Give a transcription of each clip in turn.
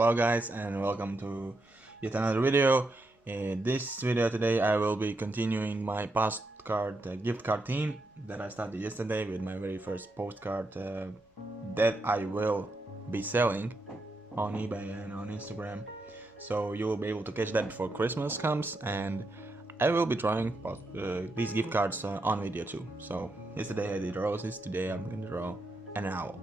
Hello guys and welcome to yet another video. In this video today I will be continuing my postcard gift card theme that I started yesterday with my very first postcard that I will be selling on eBay and on Instagram. So you will be able to catch that before Christmas comes, and I will be drawing these gift cards on video too. So yesterday I did roses, today I'm gonna draw an owl.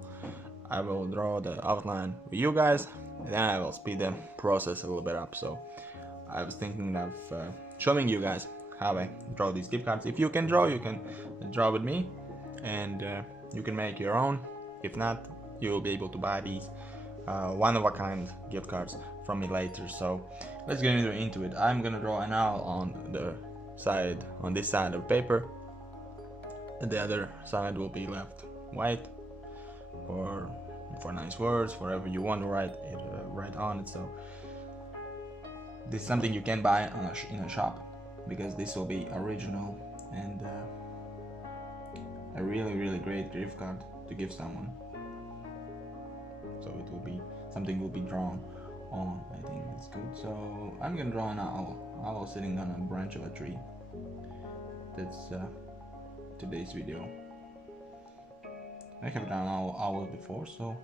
I will draw the outline with you guys, and then I will speed the process a little bit up. So I was thinking of showing you guys how I draw these gift cards. If you can draw, you can draw with me, and you can make your own. If not, you will be able to buy these one-of-a-kind gift cards from me later. So let's get into it. I'm gonna draw an owl on the side, on this side of paper, and the other side will be left white, or for nice words, whatever you want to write it, write on it. So this is something you can buy on in a shop, because this will be original and a really great gift card to give someone. So it will be something will be drawn on. I think it's good. So I'm gonna draw an owl sitting on a branch of a tree. That's today's video. I have done owls before, so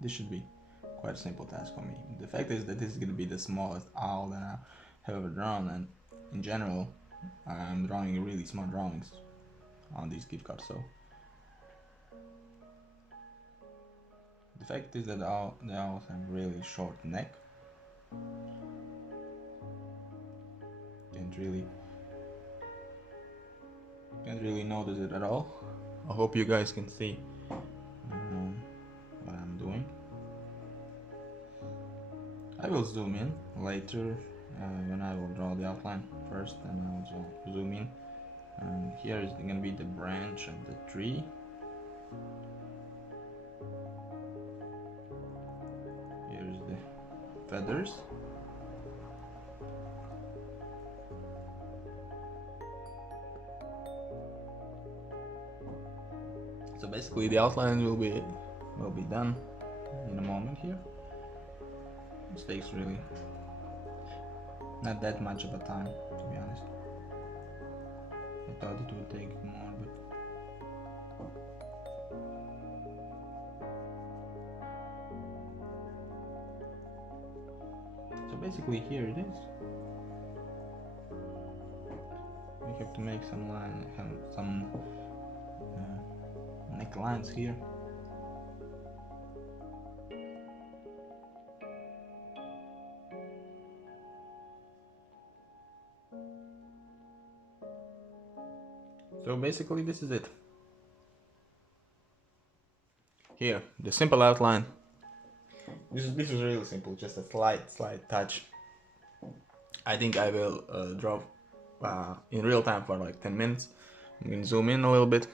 this should be quite a simple task for me. The fact is that this is going to be the smallest owl that I have ever drawn, and in general I'm drawing really small drawings on these gift cards. So the fact is that the owls have really short neck. Can't really notice it at all. I hope you guys can see what I'm doing. I will zoom in later when I will draw the outline first, and I will zoom in. And here is going to be the branch of the tree. Here's the feathers. So basically the outline will be done in a moment here. This takes really not that much of a time, to be honest. I thought it would take more, but so basically here it is. We have to make some necklines here. So basically this is it. Here, the simple outline. This is really simple, just a slight touch. I think I will draw in real time for like 10 minutes. I'm gonna zoom in a little bit.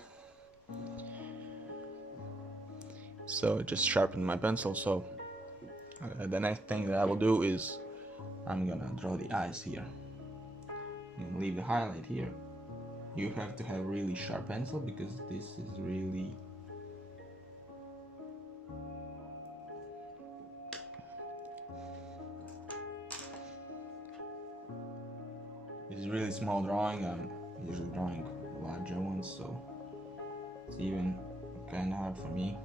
So just sharpen my pencil. So the next thing that I will do is I'm gonna draw the eyes here and leave the highlight here. You have to have really sharp pencil, because this is really small drawing. I'm usually drawing larger ones, so it's even kind of hard for me.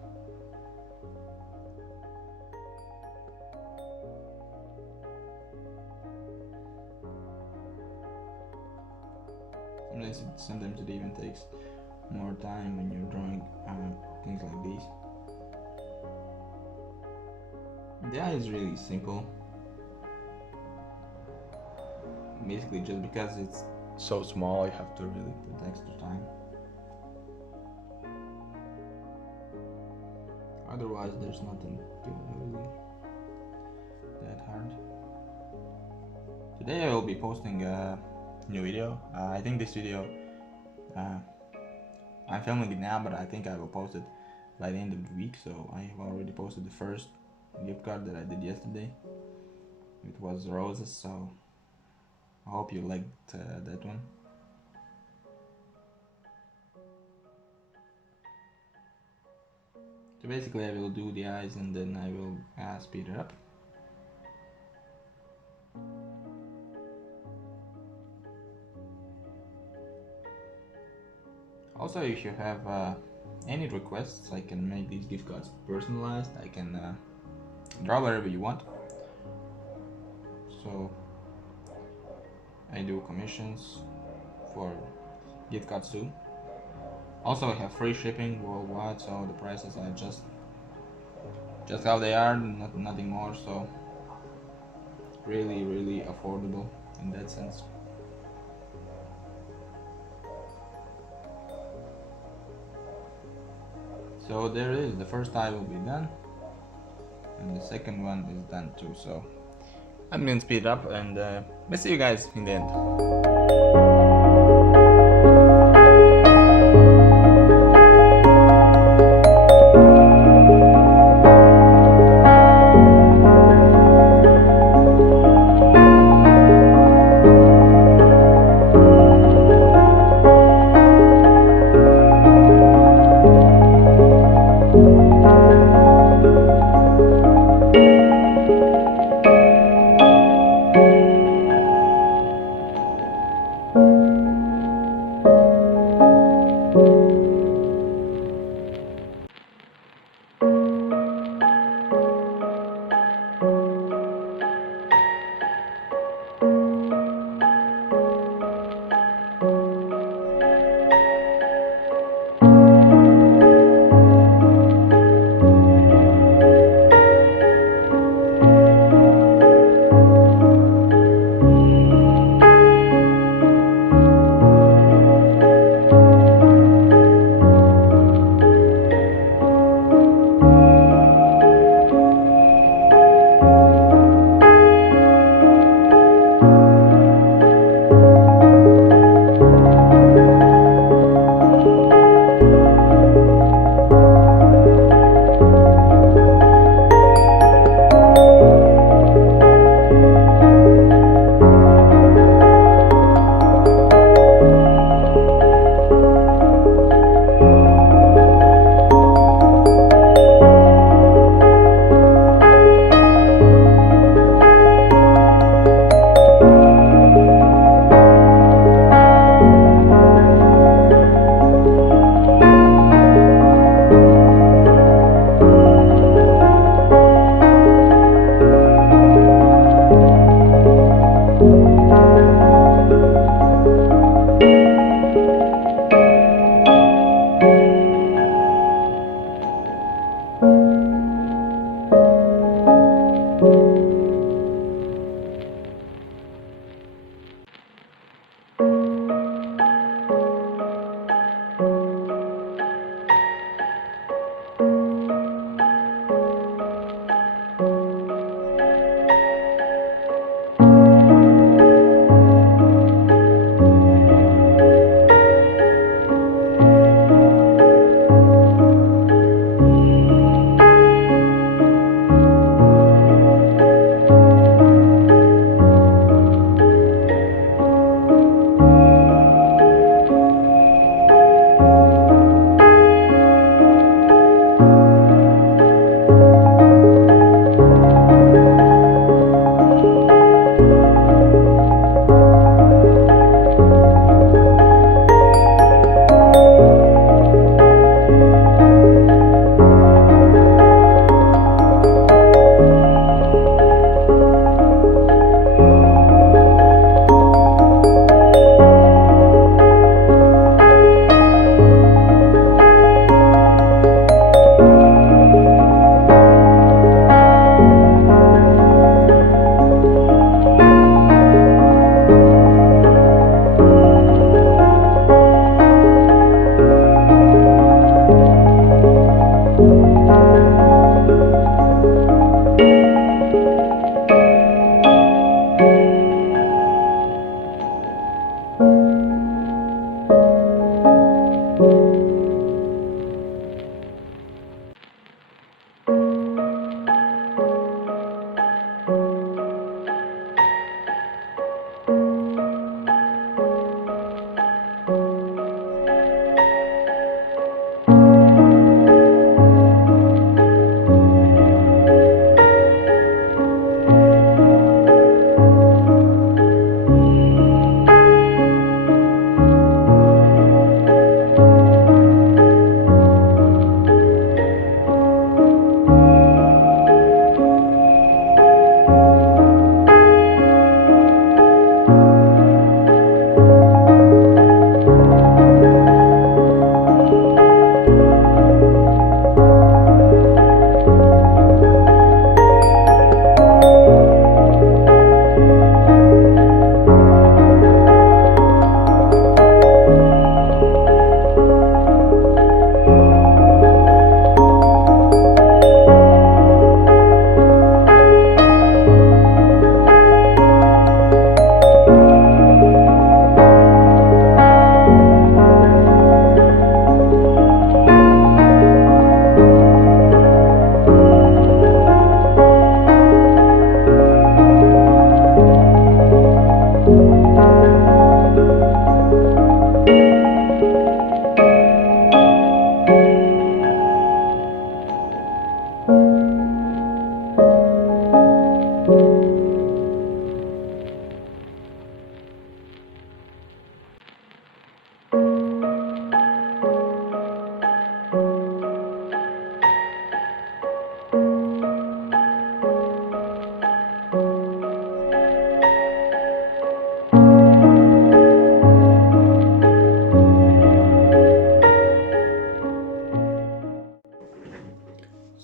Sometimes it even takes more time when you're drawing things like these. The eye is really simple. Basically, just because it's so small, you have to really put extra time. Otherwise, there's nothing really that hard. Today I will be posting a new video. I think this video, I'm filming it now, but I think I will post it by the end of the week. So I have already posted the first gift card that I did yesterday. It was roses, so I hope you liked that one. So basically I will do the eyes and then I will speed it up. Also, if you have any requests, I can make these gift cards personalized. I can draw whatever you want. So I do commissions for gift cards too. Also, I have free shipping worldwide, so the prices are just how they are, nothing more. So really affordable in that sense. So there it is, the first eye will be done and the second one is done too. So I'm gonna speed it up and we'll see you guys in the end.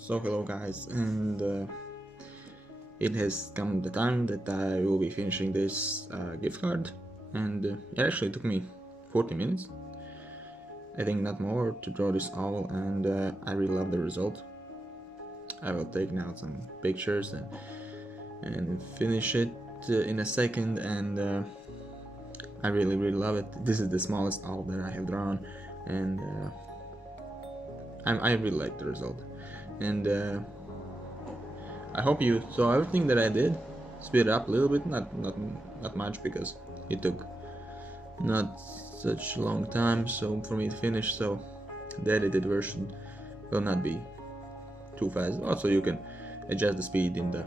So hello guys, and it has come the time that I will be finishing this gift card, and it actually took me 40 minutes, I think not more, to draw this owl, and I really love the result. I will take now some pictures and finish it in a second, and I really love it. This is the smallest owl that I have drawn, and I really like the result, and I hope you saw everything that I did. Speed it up a little bit, not much, because it took not such a long time for me to finish, so the edited version will not be too fast. Also, you can adjust the speed in the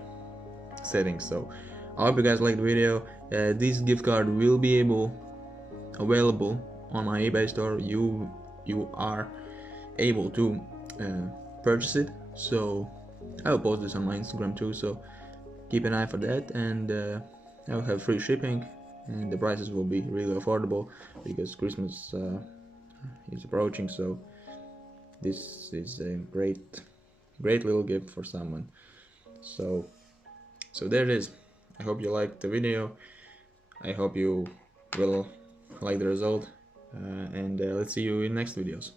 settings. So I hope you guys liked the video. This gift card will be available on my eBay store. You are able to purchase it, so I will post this on my Instagram too, so keep an eye for that, and I will have free shipping, and the prices will be really affordable because Christmas is approaching, so this is a great little gift for someone. So there it is. I hope you liked the video. I hope you will like the result, and let's see you in next videos.